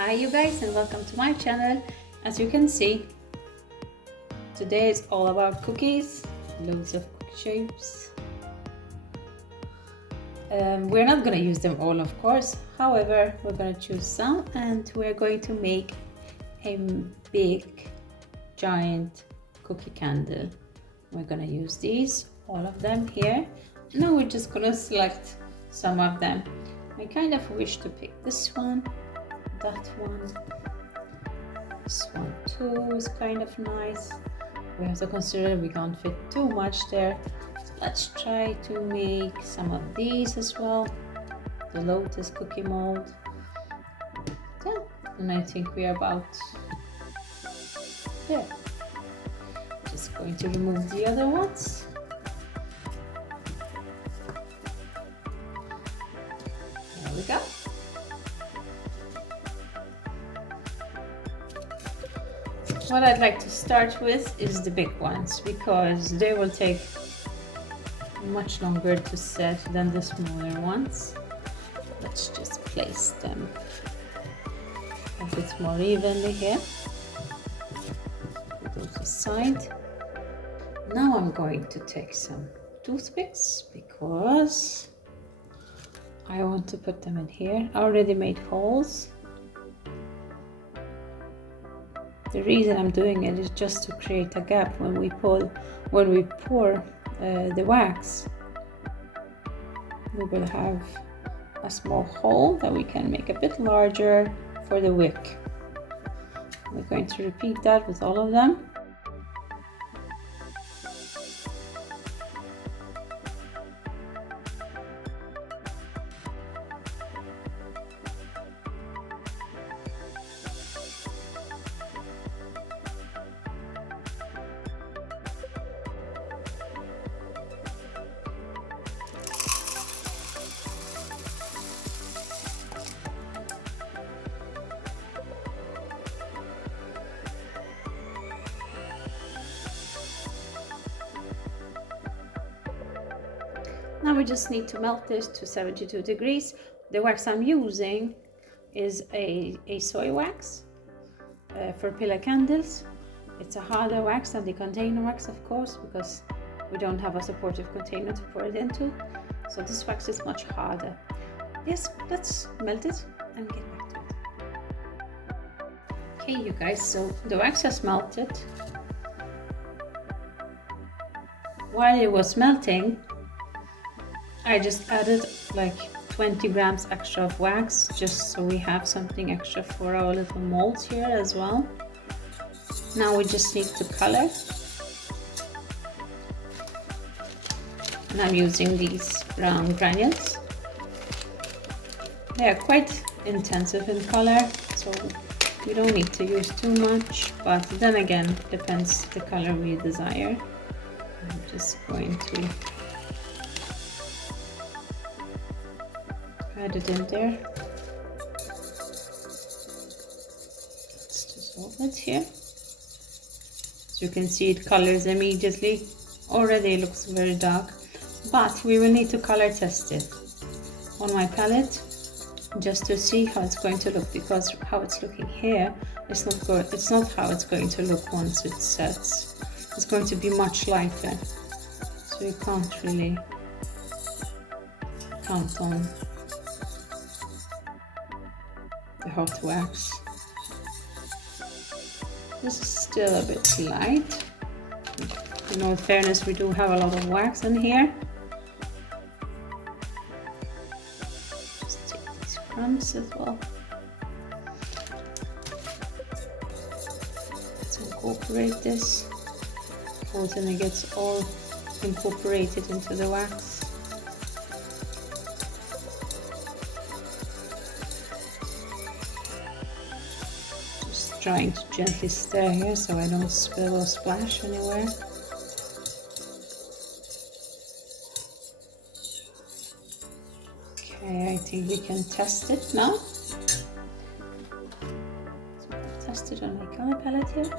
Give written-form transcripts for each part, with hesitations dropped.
Hi you guys, and welcome to my channel. As you can see, today is all about cookies, loads of cookie shapes. We're not going to use them all, of course. However, we're going to choose some and we're going to make a big giant cookie candle. We're going to use these, all of them here. Now we're just going to select some of them. I kind of wish to pick this one, that one, this one too is kind of nice. We have to consider we can't fit too much there. So let's try to make some of these as well. The lotus cookie mold. Yeah, and I think we are about there. Just going to remove the other ones. There we go. What I'd like to start with is the big ones because they will take much longer to set than the smaller ones. Let's just place them a bit more evenly here. Put those aside. Now I'm going to take some toothpicks because I want to put them in here. I already made holes. The reason I'm doing it is just to create a gap when we pour the wax. We will have a small hole that we can make a bit larger for the wick. We're going to repeat that with all of them. Now we just need to melt this to 72 degrees. The wax I'm using is a soy wax for pillar candles. It's a harder wax than the container wax, of course, because we don't have a supportive container to pour it into. So this wax is much harder. Yes, let's melt it and get back to it. Okay, you guys, so the wax has melted. While it was melting, I just added like 20 grams extra of wax just so we have something extra for our little molds here as well. Now we just need to color. And I'm using these brown granules. They are quite intensive in color, so we don't need to use too much, but then again, depends the color we desire. I'm just going to add it in there. Let's dissolve it here. As you can see, it colors immediately. Already looks very dark, but we will need to color test it on my palette just to see how it's going to look, because how it's looking here is not good. It's not how it's going to look once it sets. It's going to be much lighter, so you can't really count on the hot wax. This is still a bit light. In all fairness, we do have a lot of wax in here. Just take these crumbs as well. Let's incorporate this. Until it gets all incorporated into the wax. Trying to gently stir here so I don't spill or splash anywhere. Okay, I think we can test it now. So I'll test it on my color palette here,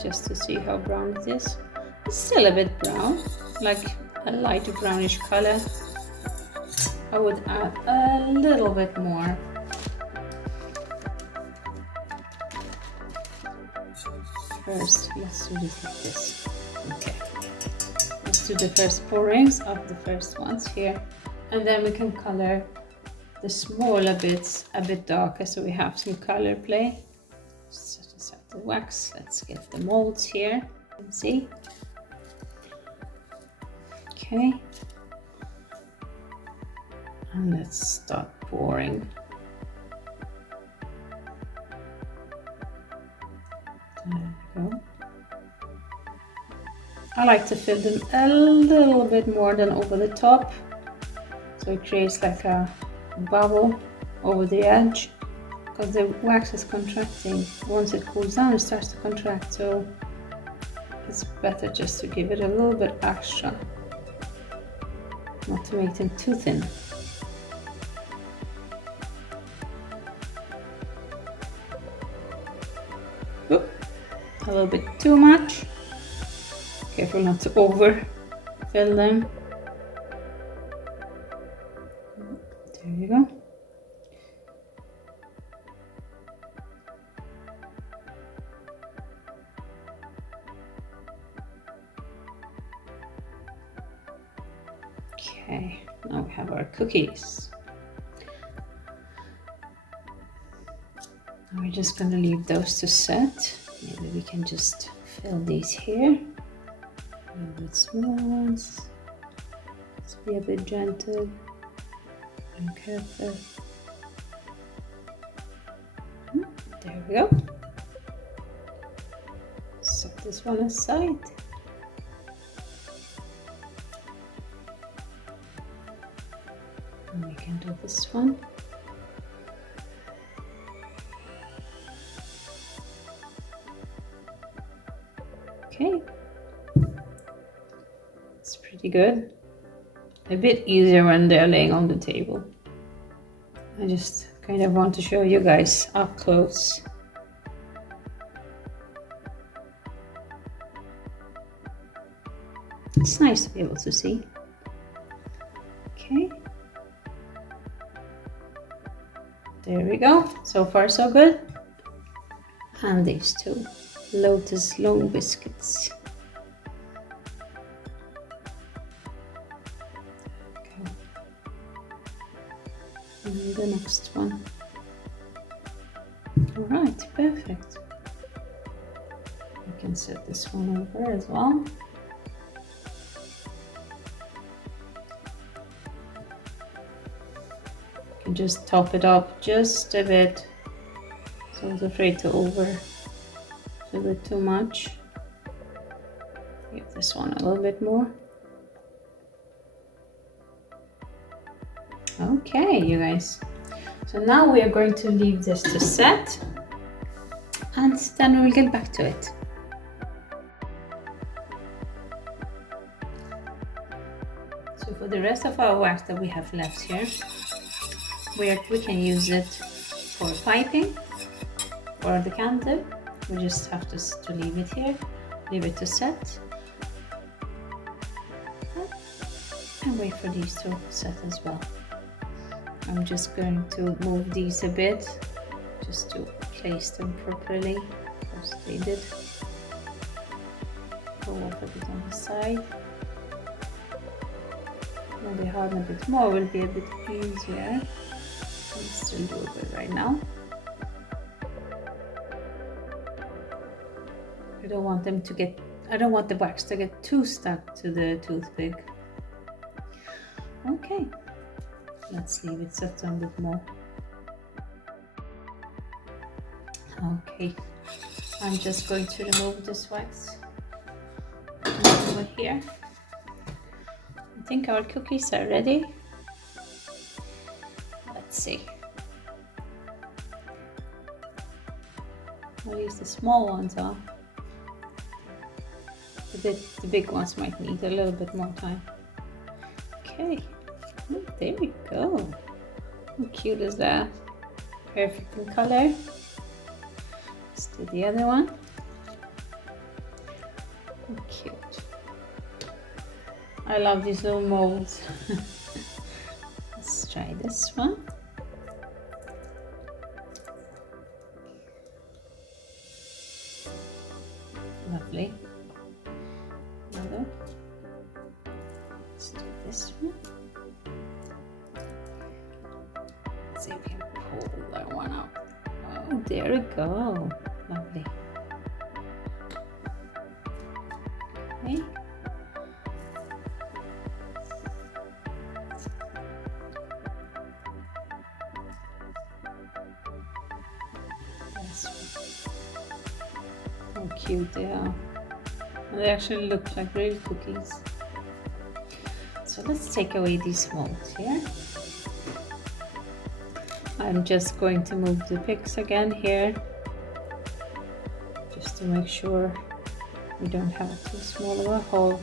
just to see how brown it is. It's still a bit brown, like a lighter brownish color. I would add a little bit more first, let's do this like this. Okay. Let's do the first pourings of the first ones here. And then we can color the smaller bits a bit darker so we have some color play. Set aside the wax. Let's get the molds here. Let's see. Okay. And let's start pouring. There we go. I like to fill them a little bit more than over the top, so it creates like a bubble over the edge, because the wax is contracting. Once it cools down, it starts to contract, so it's better just to give it a little bit extra, not to make them too thin. Oop, a little bit too much. Careful not to overfill them. There you go. Okay, now we have our cookies. Now we're just going to leave those to set. Maybe we can just fill these here. A little bit smaller ones. Let's be a bit gentle and careful. There we go. Set this one aside. And we can do this one. Okay. It's pretty good. A bit easier when they're laying on the table. I just kind of want to show you guys up close. It's nice to be able to see. Okay. There we go. So far so good. And these two Lotus long biscuits. And the next one. All right, perfect. We can set this one over as well. You can just top it up just a bit. So I was afraid to overfill it too much. Give this one a little bit more. Okay, you guys. So now we are going to leave this to set, and then we'll get back to it. So for the rest of our wax that we have left here, we can use it for piping or the candle. We just have to leave it here, leave it to set, and wait for these to set as well. I'm just going to move these a bit just to place them properly as they did. Go off a bit on the side. When they harden a bit more, it will be a bit easier. Let's still do a bit right now. I don't want the wax to get too stuck to the toothpick. Okay. Let's leave it set a bit more. Okay, I'm just going to remove this wax over here. I think our cookies are ready. Let's see. At least the small ones are. The big ones might need a little bit more time. Okay. Oh, there we go. How cute is that? Perfect in color. Let's do the other one. How cute. I love these little molds. Let's try this one. lovely. Another. Let's do this one. Let's see if we can pull that one out. Oh, there we go. Lovely. Okay. How cute they are. They actually look like real cookies. So let's take away these molds here. I'm just going to move the picks again here, just to make sure we don't have too small of a hole.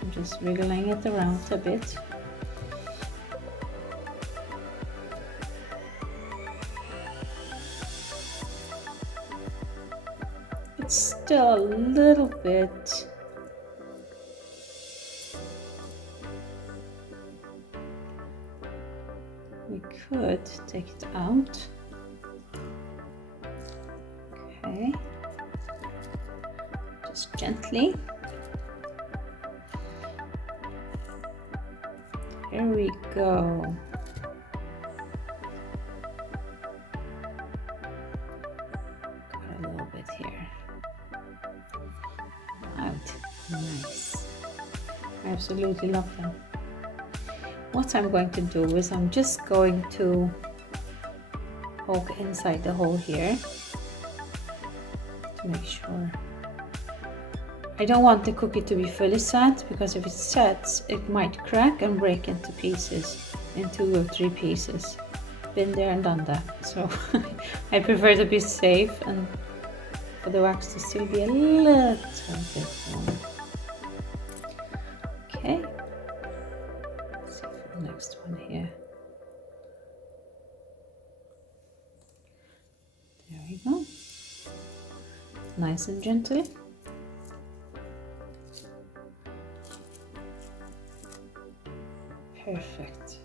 I'm just wriggling it around a bit. It's still a little bit we could take it out. Okay, just gently. Here we go. Got a little bit here. Out. Nice. I absolutely love them. What I'm going to do is I'm just going to poke inside the hole here to make sure. I don't want the cookie to be fully set, because if it sets, it might crack and break into pieces, in 2 or 3 pieces. Been there and done that. So I prefer to be safe and for the wax to still be a little bit warm. Okay. Next one here. There we go. Nice and gentle. Perfect.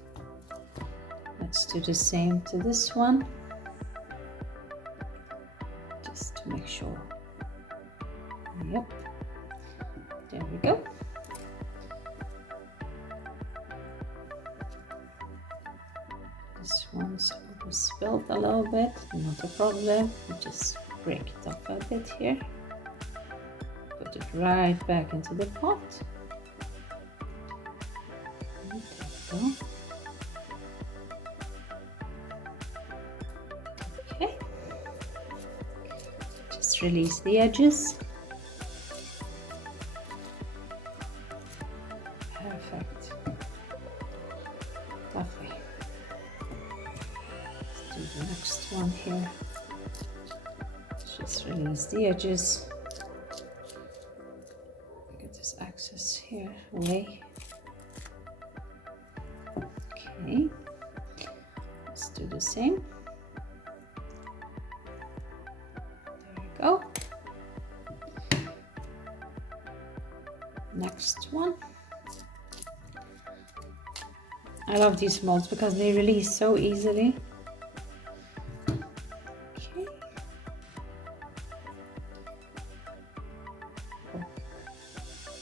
Let's do the same to this one, just to make sure. Yep. There we go. This one's spilled a little bit, not a problem. We just break it off a bit here. Put it right back into the pot. And there we go. Okay. Just release the edges. Perfect. Lovely. Do the next one here. Just release the edges. Get this excess here away. Okay, let's do the same. There we go. Next one. I love these molds because they release so easily.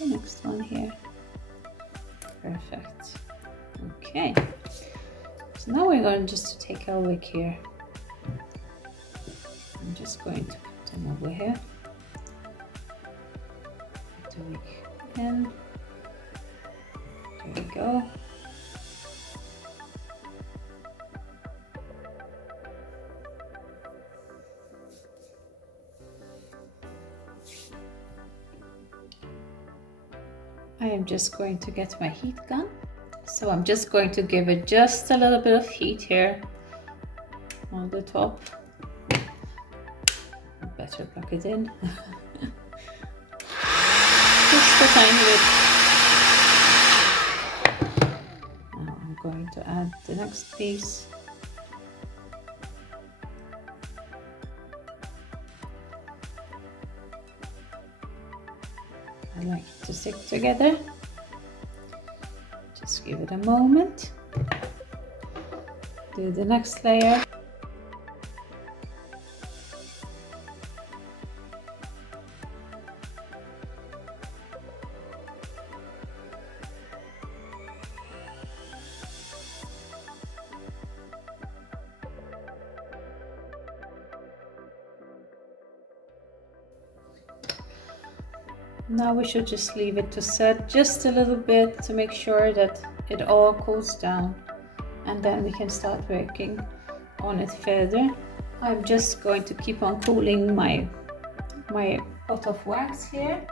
Next one here. Perfect. Okay, so now we're going just to take our wig here. I'm just going to put them over here. Put the wig in. There we go. I am just going to get my heat gun. So I'm just going to give it just a little bit of heat here on the top. Better plug it in. Just a tiny bit. Now I'm going to add the next piece. I like it to stick together. Just give it a moment. Do the next layer. Now we should just leave it to set just a little bit to make sure that it all cools down, and then we can start working on it further. I'm just going to keep on cooling my pot of wax here.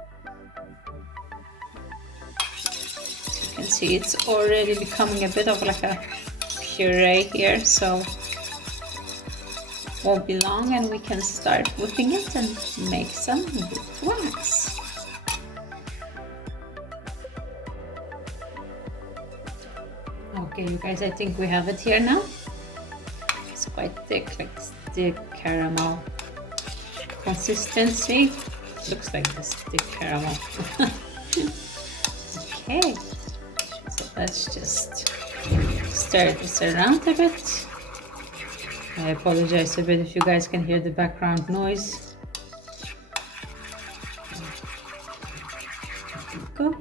As you can see, it's already becoming a bit of like a puree here, so won't be long and we can start whipping it and make some whipped wax. Okay, you guys, I think we have it here now. It's quite thick, like thick caramel consistency. Looks like this thick caramel. Okay, so let's just stir this around a bit. I apologize a bit if you guys can hear the background noise. There we go.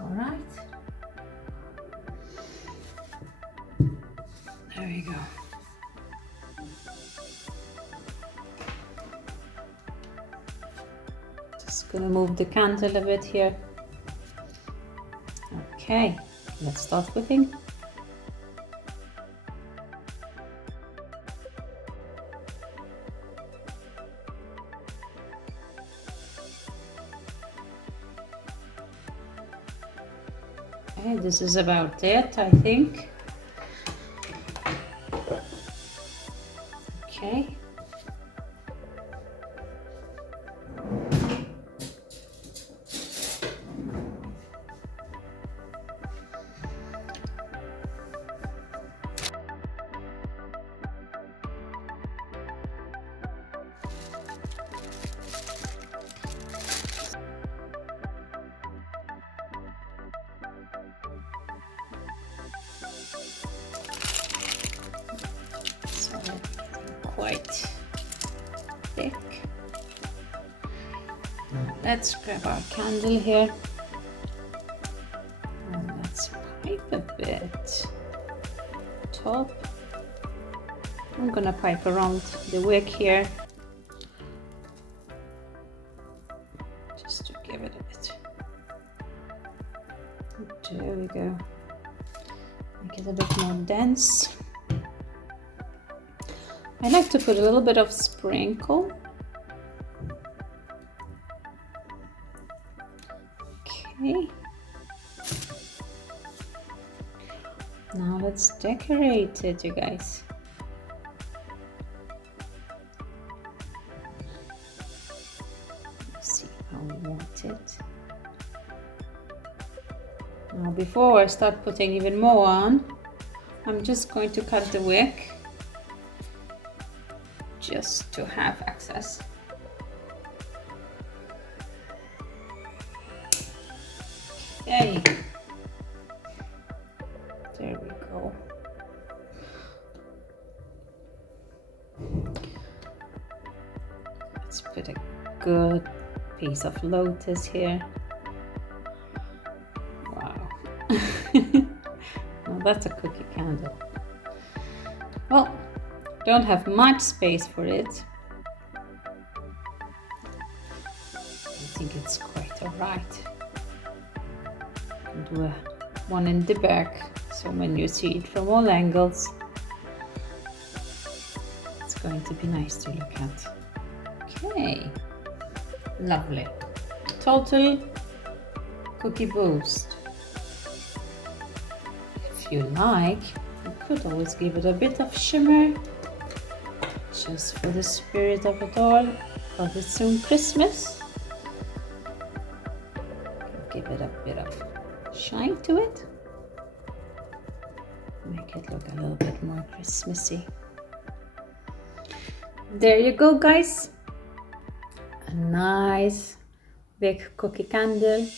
All right. There we go. Just gonna move the candle a bit here. Okay, let's start whipping. Okay, this is about it, I think. Okay. Quite thick. Let's grab our candle here and let's pipe a bit. Top. I'm gonna pipe around the wick here just to give it a bit. There we go. Make it a bit more dense. I like to put a little bit of sprinkle. Okay. Now let's decorate it, you guys. Let's see how we want it. Now before I start putting even more on, I'm just going to cut the wick just to have access. Okay, there we go. Let's put a good piece of lotus here. Wow. Well, that's a cookie candle. Well, don't have much space for it. I think it's quite alright. Do one in the back, so when you see it from all angles, it's going to be nice to look at. Okay, lovely. Total cookie boost. If you like, you could always give it a bit of shimmer, just for the spirit of it all, because it's soon Christmas. Give it a bit of shine to it. Make it look a little bit more Christmassy. There you go, guys. A nice big cookie candle.